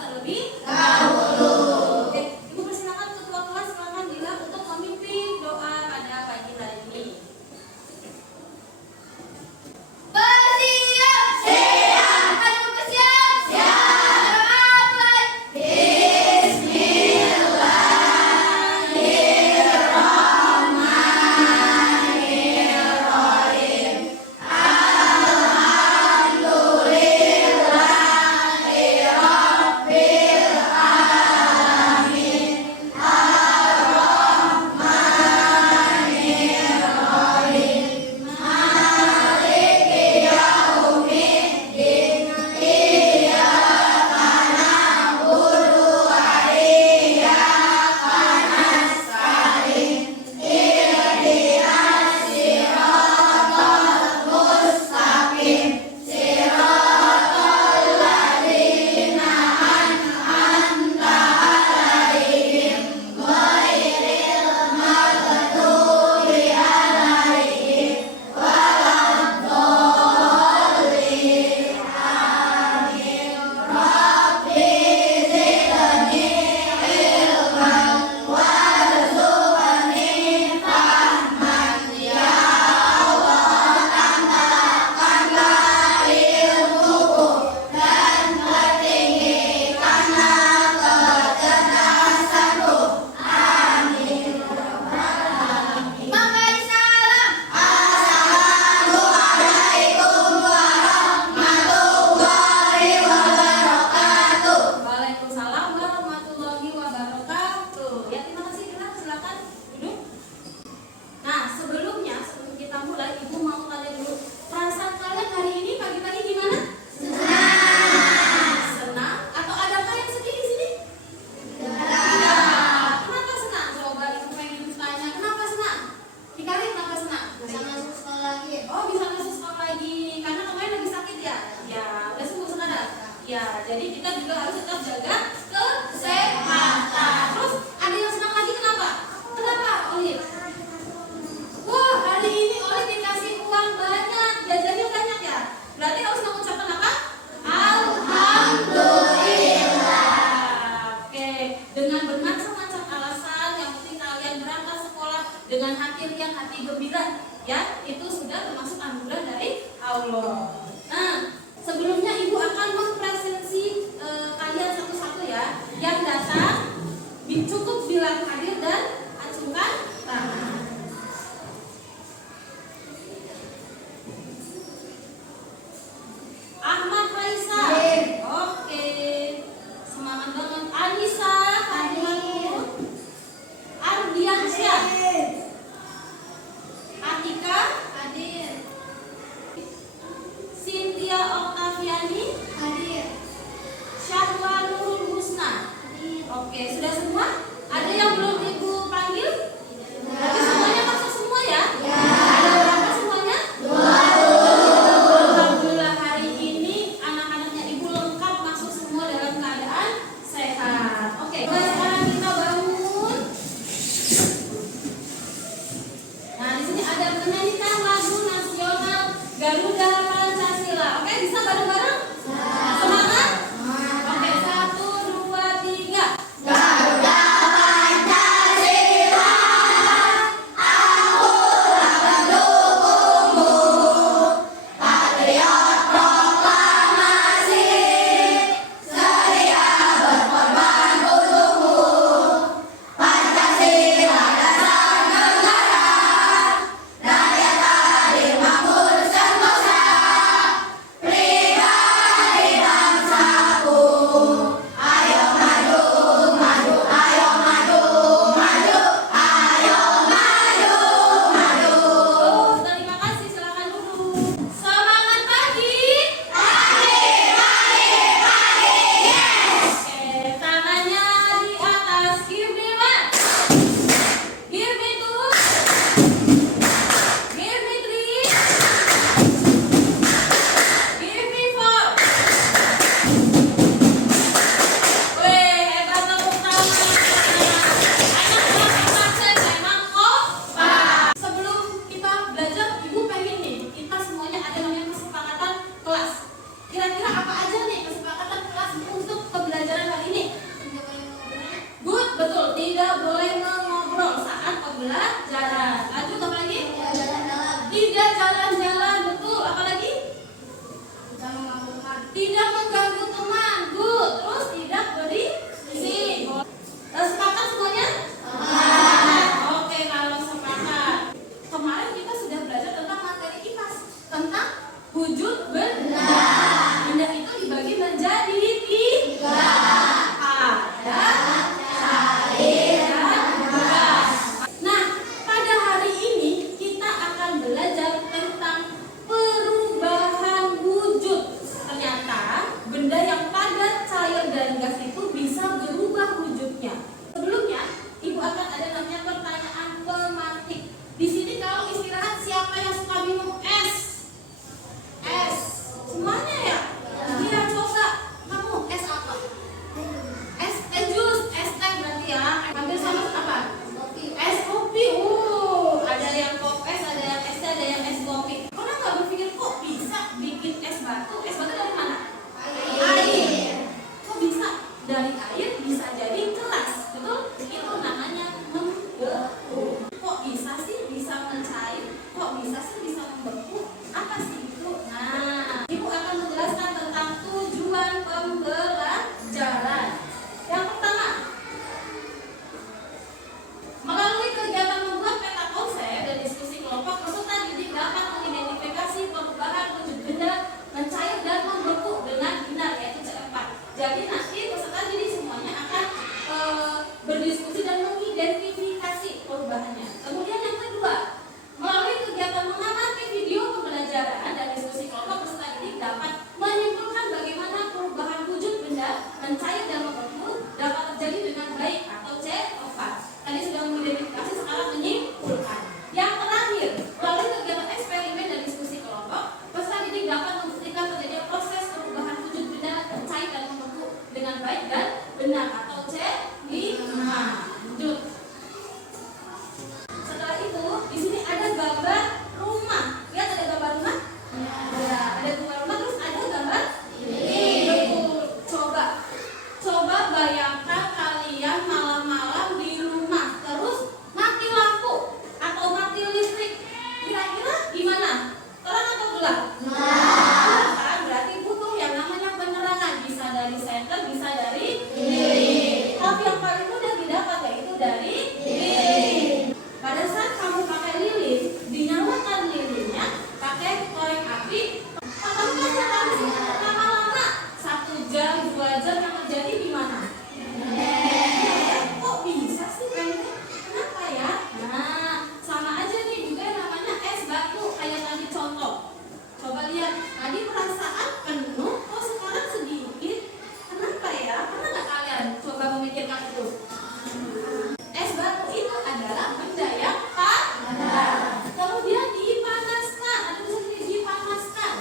terlebih dahulu. Oke, Ibu persilakan ketua kelas, silakan Dila untuk memimpin doa pada pagi hari ini. Bersiap siap, ayo bersiap siap. Waalaikumsalam warahmatullahi wabarakatuh. Ya, terima kasih Dila, silakan duduk. Nah, sebelum kita mulai, Ibu mau tanya dulu, perasaan kalian hari ini pagi-pagi gimana? Senang atau adakah yang sedih di sini? Tidak. Kenapa senang? Coba Ibu pengen tanya, kenapa senang? Dikali kenapa senang? Bisa masuk sekolah lagi. Oh, bisa masuk sekolah lagi. Karena kemarin lagi sakit ya? Ya, udah sembuh sekarang? Ya, jadi kita juga harus tetap jaga kesehatan. Terus, ada yang senang lagi kenapa? Kenapa, Olip? Wah, hari ini Olip dikasih uang banyak, jajannya banyak ya? Berarti harus mengucapkan apa? Alhamdulillah. Oke, dengan bermacam-macam alasan, yang penting kalian berangkat sekolah dengan hati riang, hati gembira, ya, itu sudah termasuk anugerah dari Allah. Nah, sebelumnya Ibu akan mempresentasi kalian satu-satu ya. Yang datang cukup bilang hadir dan acungkan tangan. Ahmad Raisa. Oke. Semangat banget. Anissa Hadir. Ardiansyah. Atika Hadir. Cynthia Octaviani. Hadir. Syahwa Nurul Husna. Oke, sudah semua? Ada yang belum Ibu panggil? Berarti semuanya masuk semua ya? Ada berapa semuanya? 20. Alhamdulillah, hari ini anak-anaknya Ibu lengkap masuk semua dalam keadaan sehat. Oke. dari air bisa jadi gelas, betul? Itu namanya membeku. Kok bisa sih bisa mencair? Kok bisa sih bisa membeku? Apa sih itu? Nah, Ibu akan menjelaskan tentang tujuan pembelajaran. Yang pertama, melalui kegiatan membuat peta konsep dan diskusi kelompok, peserta didik dapat mengidentifikasi perubahan wujud benda mencair dan membeku dengan benar, yaitu C4. Jadi nanti peserta didik semuanya akan berdiskusi dan mengidentifikasi perubahannya. Kemudian yang kedua, melalui kegiatan mengamati video pembelajaran dan diskusi kelompok, peserta didik dapat menyimpulkan bagaimana perubahan wujud benda mencair dan membeku dapat terjadi dengan baik atau C4. Tadi sudah mengidentifikasi, sekarang menyimpulkan. Yang terakhir, melalui kegiatan eksperimen dan diskusi kelompok, peserta didik dapat membuktikan terjadinya proses perubahan wujud benda mencair dan membeku dengan baik dan benar atau C5. Lanjut. Setelah itu, di sini ada gambar rumah. Lihat ada gambar rumah? Ya, ada gambar rumah, terus ada gambar betul. Coba bayangkan kalian malam-malam di rumah, terus mati lampu atau mati listrik. Kira-kira gimana? Terang atau gelap? Gelap kan? Berarti butuh yang namanya penerangan. Bisa dari senter, bisa dari lilin. Tapi yang paling mudah didapat yaitu dari lilin. Pada saat kamu pakai lilin, dinyalakan lilinnya, pakai korek api, pakai lama-lama 1 jam, 2 jam, yang terjadi gimana? Kok bisa sih pendek? Kenapa ya? Nah, sama aja nih juga namanya es batu kayak tadi contoh. Coba lihat, tadi perasaan penuh, kok sekarang sedikit? Kenapa ya? Pernah nggak kalian coba memikirkan itu? Es batu itu adalah benda yang padat. Kemudian dipanaskan, ada tulisan dipanaskan.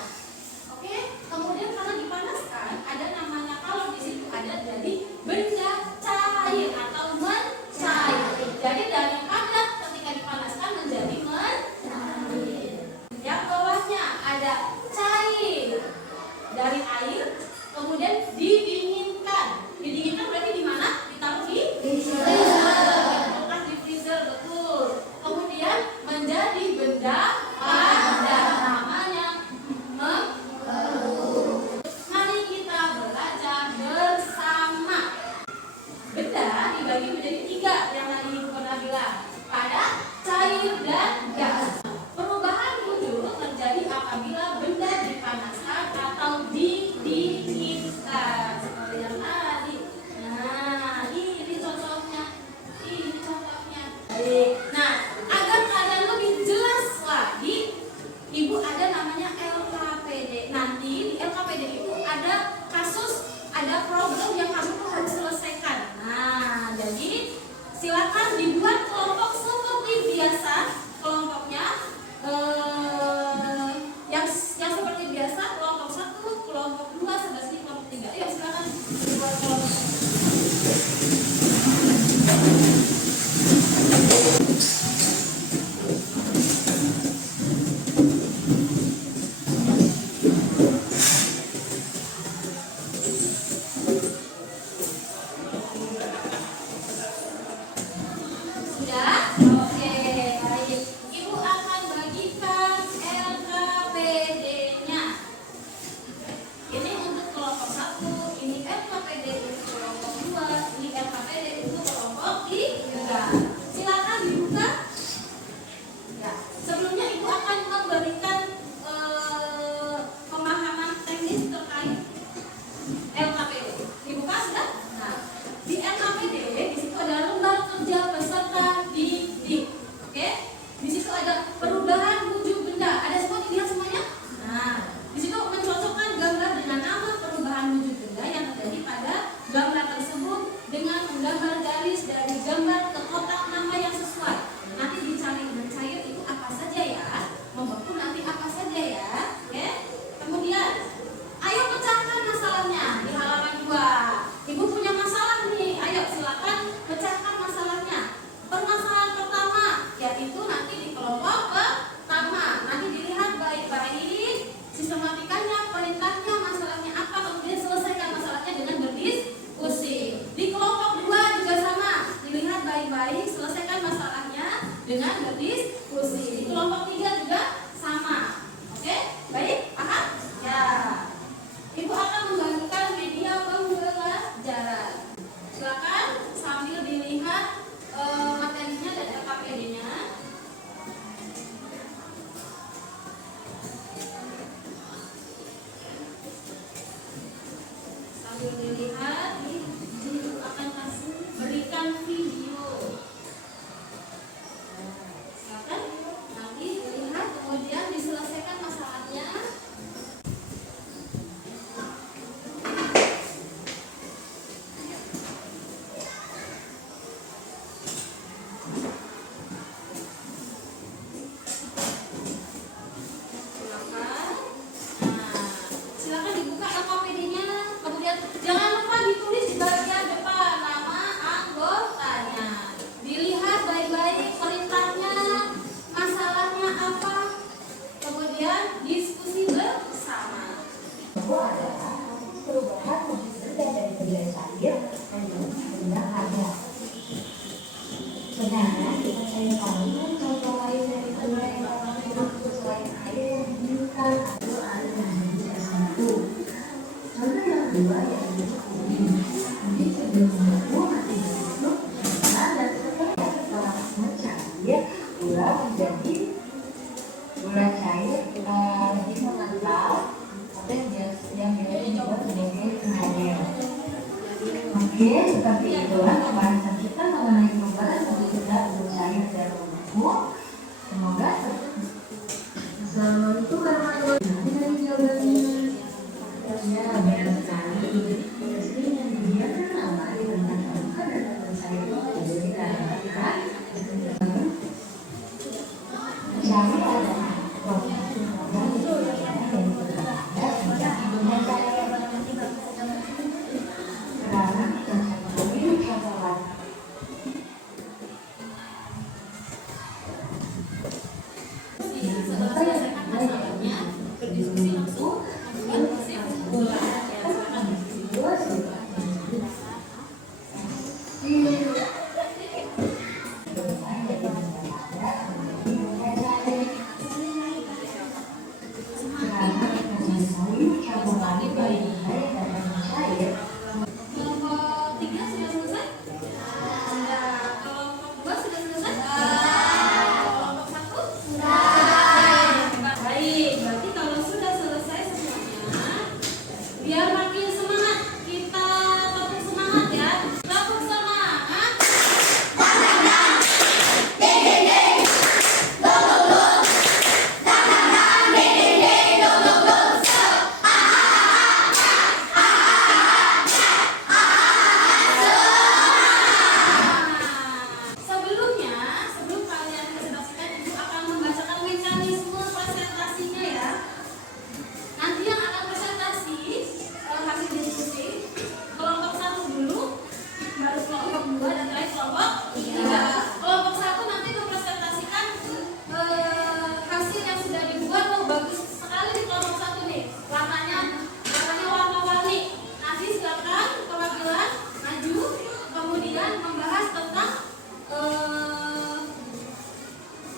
Oke, kemudian karena dipanaskan, ada namanya kalau di situ ada jadi benda cair atau mencair. Jadi dari padat ketika dipanaskan menjadi mencair. Yang bawahnya ada cair dari air, kemudian didinginkan. Didinginkan berarti di mana? Ditaruh di freezer. Di freezer, betul. Kemudian menjadi benda padat, namanya membeku. Mari kita belajar bersama. Benda dibagi menjadi 3 yang tadi Ibu pernah bilang, padat, cair, dan gas. Perubahan wujud terjadi apabila benda dipanaskan atau didinginkan, seperti yang tadi. Nah, ini contohnya. Baik. Nah, agar kalian lebih jelas lagi, Ibu ada namanya LKPD. Nanti di LKPD itu ada kasus, ada problem yang kamu tuh harus selesaikan. Nah, jadi silakan dibuat kelompok seperti biasa. Kelompoknya yang seperti biasa, kelompok 1, kelompok 2, sampai sini kelompok 3. Yuk silakan dibuat kelompok. Sudah? Oke, baik. Ibu akan bagikan LKPD-nya. Ini untuk kelompok 1, ini LKPD untuk kelompok 2, ini LKPD untuk kelompok 3. Silakan dibuka. Ya, sebelumnya Ibu akan memberikan pemahaman teknis terkait LKPD. Dibuka sudah? Nah, di LKPD di situ ada lembar kerja peserta didik. Oke? Di situ ada perubahan wujud benda. Ada semua, dilihat semuanya? Nah, di situ mencocokkan gambar dengan nama perubahan wujud benda yang terjadi pada gambar tersebut dengan menggambar garis dari gambar ke kotak nama yang sesuai. Nanti dicari mencair itu apa saja ya, membeku nanti apa saja ya. Oke? Kemudian, ayo pecahkan masalahnya di halaman 2. Ibu punya masalah nih, ayo silakan pecahkan masalahnya. Permasalahan pertama yaitu nanti di kelompok pertama. Nanti dilihat baik-baik sistematikanya, perintahnya, masalahnya apa, kemudian selesaikan masalahnya dengan berdiskusi. Oke, seperti itulah pembahasan kita mengenai perubahan untuk benda cair dalam buku. Semoga Assalamualaikum warahmatullahi wabarakatuh. Ya, benar sekali. Jadi yang dia kenapa tentang perubahan dan tentang cair itu jadi kita cari ada setelah selesaikan masalahnya berdiskusi langsung membuat kesimpulan ya silakan. Kelompok 3 sudah selesai? Sudah. Kelompok 2 sudah selesai? Kelompok 1? Baik, berarti kalau sudah selesai semuanya, biar makin semangat, kita tepuk semangat ya. Tepuk semangat. Sebelumnya, sebelum kalian presentasikan, Ibu akan membacakan mekanisme presentasinya ya. Nanti yang akan presentasi hasil diskusi kelompok 1 dulu, baru kelompok 2 dan terakhir kelompok 3. Kelompok 1 nanti mempresentasikan hasil yang sudah dibuat. Oh, bagus sekali di kelompok 1 nih. Warnanya warna-warni. Nanti silakan perwakilan maju kemudian membahas tentang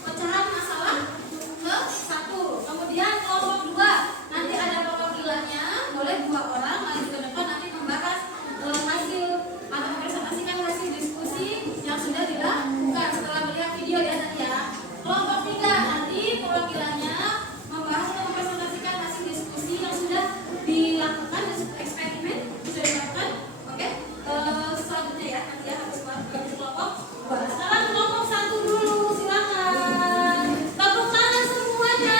pecahan masalah ke 1. Kemudian kelompok 2 nanti ada perwakilannya, boleh 2 orang maju ke depan nanti membahas hasil atau mempresentasikan hasil diskusi yang sudah dilakukan setelah melihat video ya nanti ya. Kelompok 3 nanti perwakilannya membahas atau mempresentasikan hasil diskusi yang sudah dilakukan, eksperimen sudah dilakukan. Oke, selanjutnya ya nanti ya habis kelompok 2. Sekarang kelompok 1 dulu, silakan. Tepuk tangan semuanya.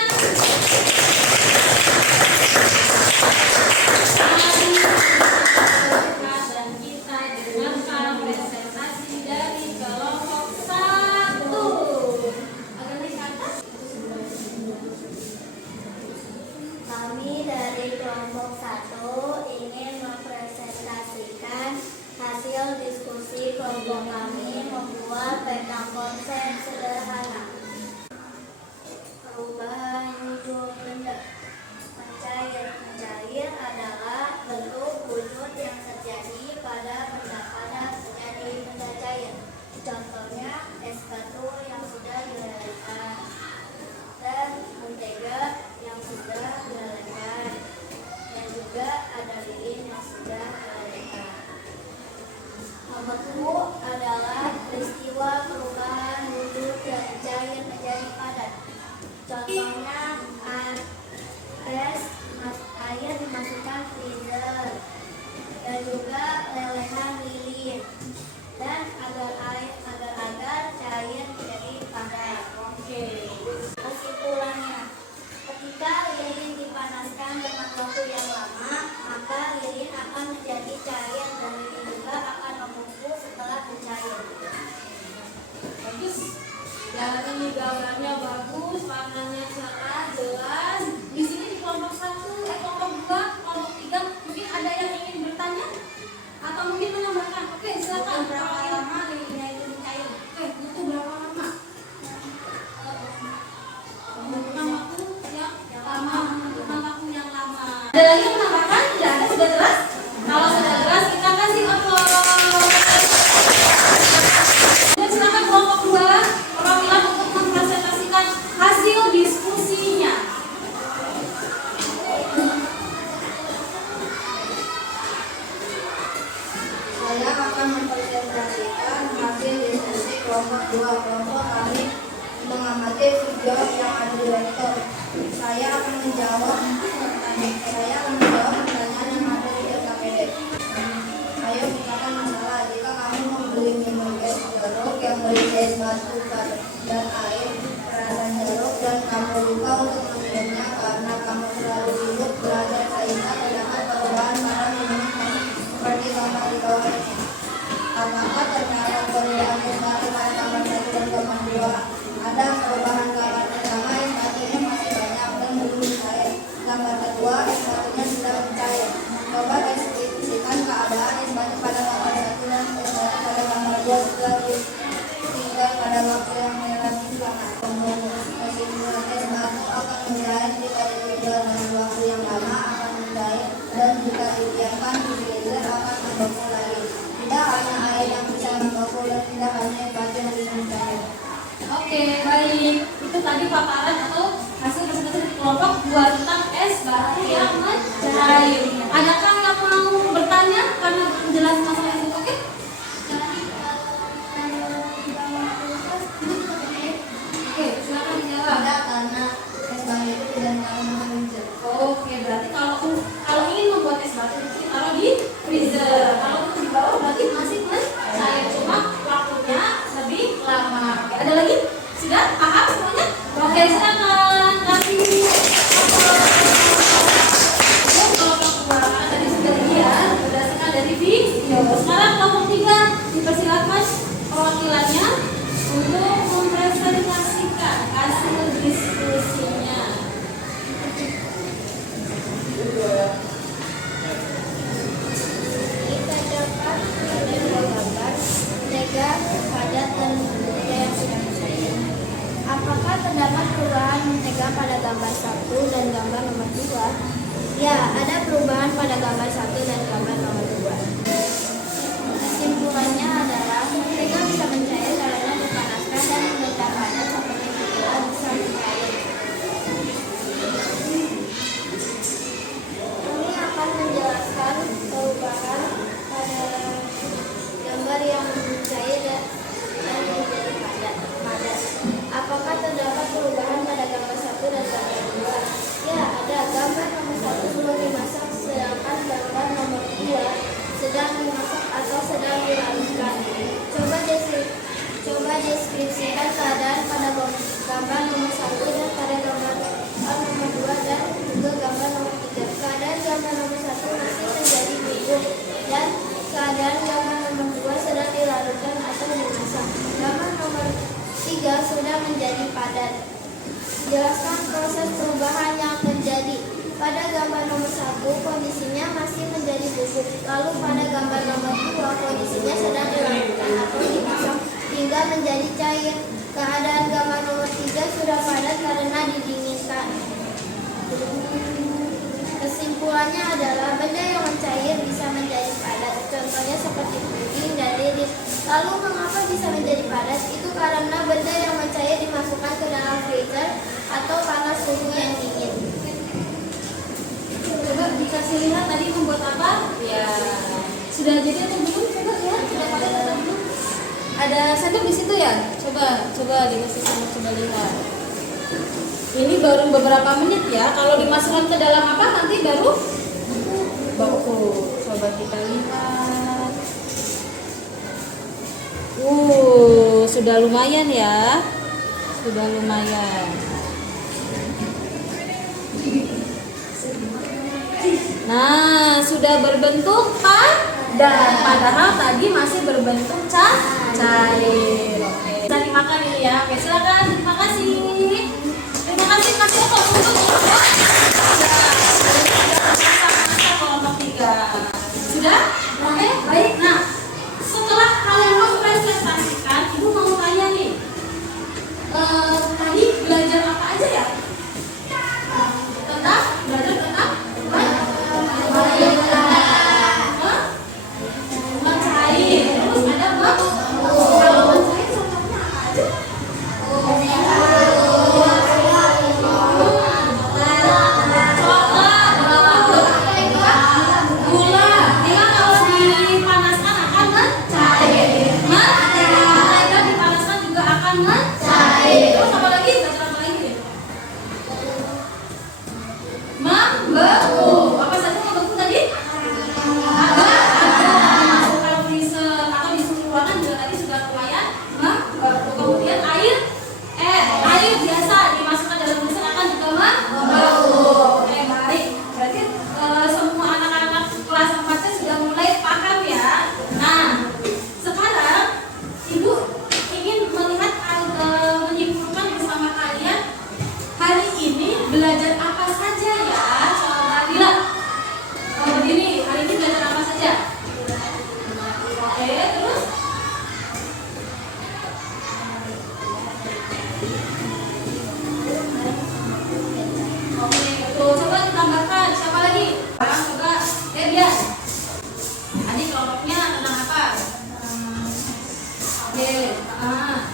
Dan kita dengarkan presentasi dari kelompok 1. Agak naik ke atas. Kami dari kelompok 1 ingin mempresentasikan hasil diskusi kelompok kami membuat peta konsep sederhana. Perubahan wujud benda. Mencair adalah bentuk wujud yang terjadi pada benda padat menjadi benda cair. Contohnya es batu yang sudah dilelehkan dan mentega yang sudah dilelehkan, dan juga ada lilin yang sudah dilelehkan. Membeku adalah peristiwa perubahan wujud dari cair menjadi padat. Contohnya air dimasukkan freezer, dan juga lelehan lilin, dan agar cair menjadi padat. Oke. Kesimpulannya, ketika lilin dipanaskan dengan waktu yang lama, maka lilin akan menjadi cair dan lilin juga akan membeku setelah mencair. Bagus. Ya, ini gambarnya bagus, warnanya cerah, jelas. Di sini di kelompok 1, kelompok 2, kelompok 3, mungkin ada yang ingin bertanya atau mungkin menambahkan. Oke, silakan. Berapa lama lilinnya itu mencair? Oke, butuh berapa lama? Membutuhkan waktu yang lama, membutuhkan waktu yang lama. Ada lagi yang menambahkan? Tidak ada, sudah jelas? Kalau sudah jelas, kita kasih aplaus. Dan silakan kelompok 2 perwakilan untuk mempresentasikan hasil diskusinya. Saya akan mempresentasikan hasil diskusi kelompok 2. Kelompok kami mengamati video yang ada di laptop. Saya akan menjawab pertanyaan yang ada di LKPD. Saya saya bukan masalah jika kamu membeli minum es jeruk yang berisi es batu dan air perasan jeruk dan kamu lupa untuk meminumnya karena kamu terlalu sibuk belajar sehingga terdapat perubahan pada minum seperti gambar di bawah ini. Apakah terdapat perubahan es batu pada gambar 1 dan gambar 2? Ada perubahan. Gambar pertama es batunya masih banyak dan belum cair. Gambar kedua es batunya sudah mencair. Coba deskripsikan keadaan es batu pada gambar 1 dan es batu pada gambar 2 setelah tinggal pada waktu yang relatif lama. Kesimpulan es batu akan mencair jika ditinggal dalam waktu yang lama akan mencair dan jika dibiarkan di freezer akan membeku lagi. Tidak hanya air yang bisa membeku dan tidak hanya es batu yang bisa mencair. Oke, baik. Itu tadi paparan atau hasil presentasi kelompok buat tentang es batu yang mencair. Adakah yang mau bertanya karena menjelaskan masalah itu? Oke? Oke, silakan dijawab. Tidak, karena es batu itu tidak terlalu mencair. Oke, berarti kalau ingin membuat es batu itu ditaruh di freezer. Kalau untuk di bawah berarti masih mencair, cuma waktunya lebih lama. Oke, ada lagi? Sudah? Paham semuanya? Oke, silakan kasih kelompok 2 tadi sudah lihat berdasarkan dari video. Sekarang kelompok 3 dipersilakan perwakilannya untuk mempresentasikan hasil diskusinya. Kita dapat melihat gambar menega, padat, dan menega yang sudah mencair. Apakah terdapat perubahan mentega pada gambar 1 dan gambar nomor 2? Ya, ada perubahan pada gambar 1 dan gambar nomor 2. Kesimpulannya adalah mentega bisa mencair karena dipanaskan dan mentega padat seperti gula bisa mencair. Kami akan menjelaskan perubahan pada gambar yang mencair dan menjadi padat. Apakah terdapat perubahan pada gambar 1 dan gambar 2? Ya, ada. Gambar nomor 1 belum dimasak, sedangkan gambar nomor 2 sedang dimasak atau sedang dilarutkan. Coba deskripsikan keadaan pada gambar nomor 1 dan pada gambar nomor 2 dan juga gambar nomor 3. Keadaan gambar nomor 1 masih menjadi bubuk dan keadaan gambar nomor 2 sedang dilarutkan atau dimasak. Gambar nomor 3 sudah menjadi padat. Jelaskan proses perubahan yang terjadi. Pada gambar nomor 1 kondisinya masih menjadi bubuk. Lalu pada gambar nomor 2 kondisinya sedang dilarutkan atau dimasak hingga menjadi cair. Keadaan gambar nomor 3 sudah padat karena didinginkan. Kesimpulannya adalah benda yang mencair bisa menjadi padat. Contohnya seperti puding dan lilin. Lalu mengapa bisa menjadi padat? Itu karena benda yang mencair dimasukkan ke dalam freezer atau karena suhu yang dingin. Coba dikasih lihat tadi membuat apa? Ya, sudah jadi atau belum? Coba ya, sudah padat atau belum? Ada sendok di situ ya? Coba dikasih sendok, coba lihat. Ini baru beberapa menit ya. Kalau dimasukkan ke dalam apa nanti baru beku. Coba kita lihat. Sudah lumayan ya. Sudah lumayan. Nah, sudah berbentuk padat. Padahal tadi masih berbentuk cair. Oke. Bisa dimakan ini ya. Oke, silakan. Terima kasih. Terima kasih untuk ya. Kelompok 3. Sudah? Oke, baik. Nah, setelah kalian mempresentasikan, Ibu mau tanya nih. Tadi belajar apa aja ya? Belajar tentang mencair. Terus ada apa? Kalau mencair contohnya apa aja? Gula. Dia kalau dipanaskan Oke. Ah.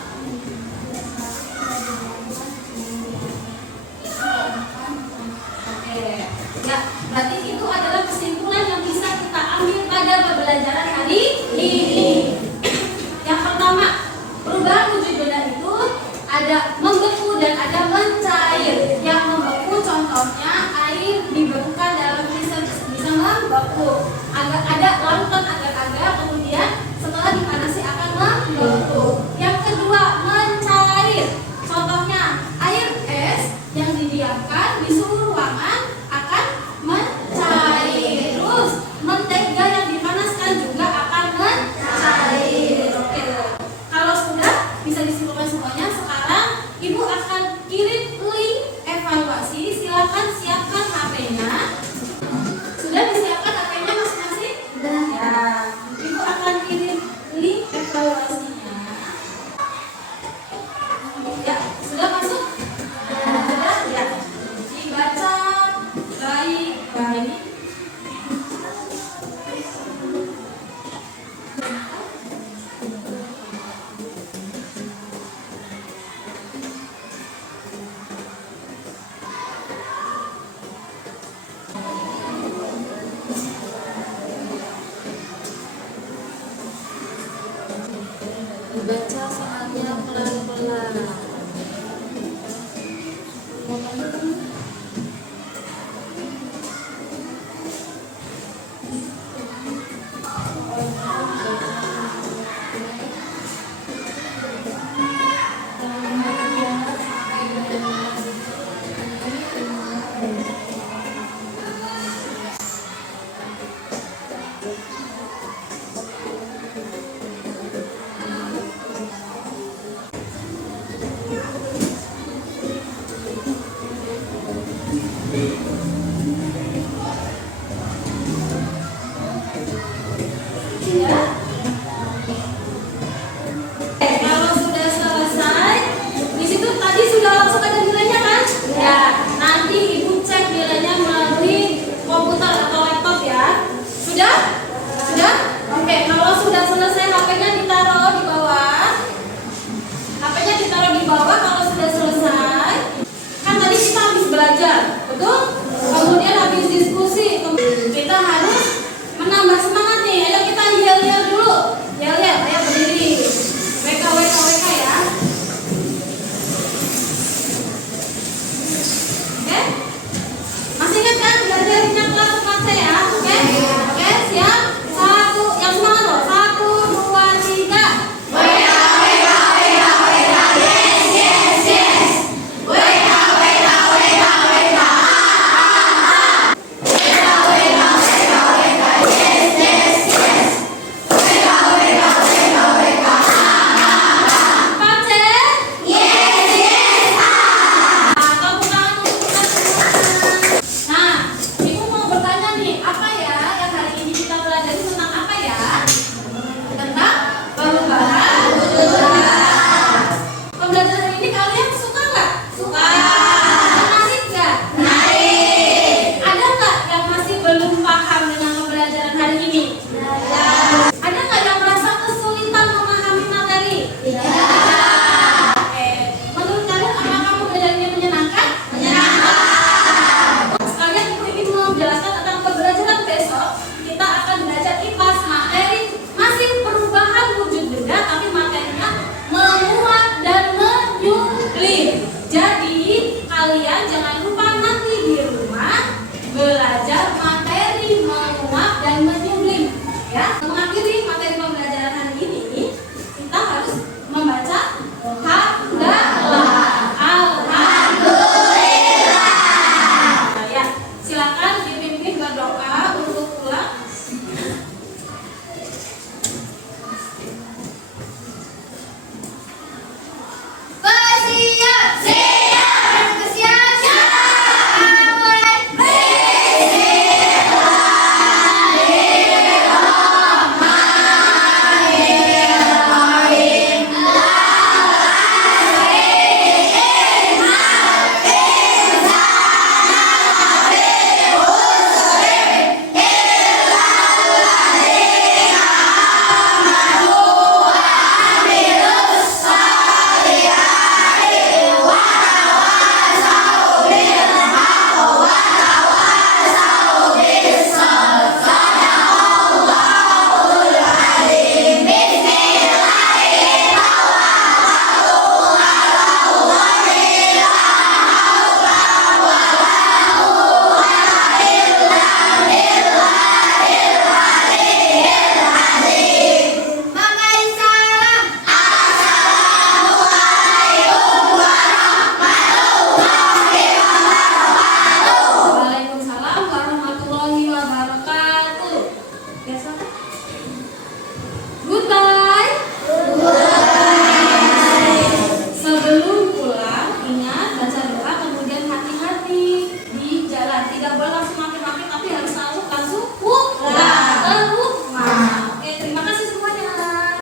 Oke. Ya, berarti itu adalah kesimpulan yang bisa kita ambil pada pembelajaran hari ini. Yang pertama, perubahan wujud benda itu ada membeku dan ada mencair. Yang membeku contohnya air dibekukan dalam bisa membeku. Ada larutan agar-agar, kemudian setelah dipanasi akan membeku. Yang kedua, mencair. Contohnya air es yang didiamkan di suhu ruangan akan mencair. Terus mentega yang dipanaskan juga akan mencair. Oke. Kalau sudah bisa disimpulkan semuanya, sekarang Ibu akan kirim link evaluasi. Silakan siapkan HP-nya. Sudah disiapkan HP-nya masing-masing? Sudah. Ya. Ibu akan kirim link evaluasinya. Ya, sudah masuk? Sudah? Ya. Dibaca baik-baik. Dibaca soalnya pelan-pelan. Ya. Kalau sudah selesai, di situ tadi sudah langsung ada nilainya kan? Ya. Nanti Ibu cek nilainya melalui komputer atau laptop ya. Sudah? Sudah? Oke. Kalau sudah selesai, HP-nya ditaruh di bawah. HP-nya ditaruh di bawah kalau sudah selesai. Kan tadi kita habis belajar, betul? Kemudian habis diskusi, kita harus menambah semangat nih. Ayo kita yel-yel dulu.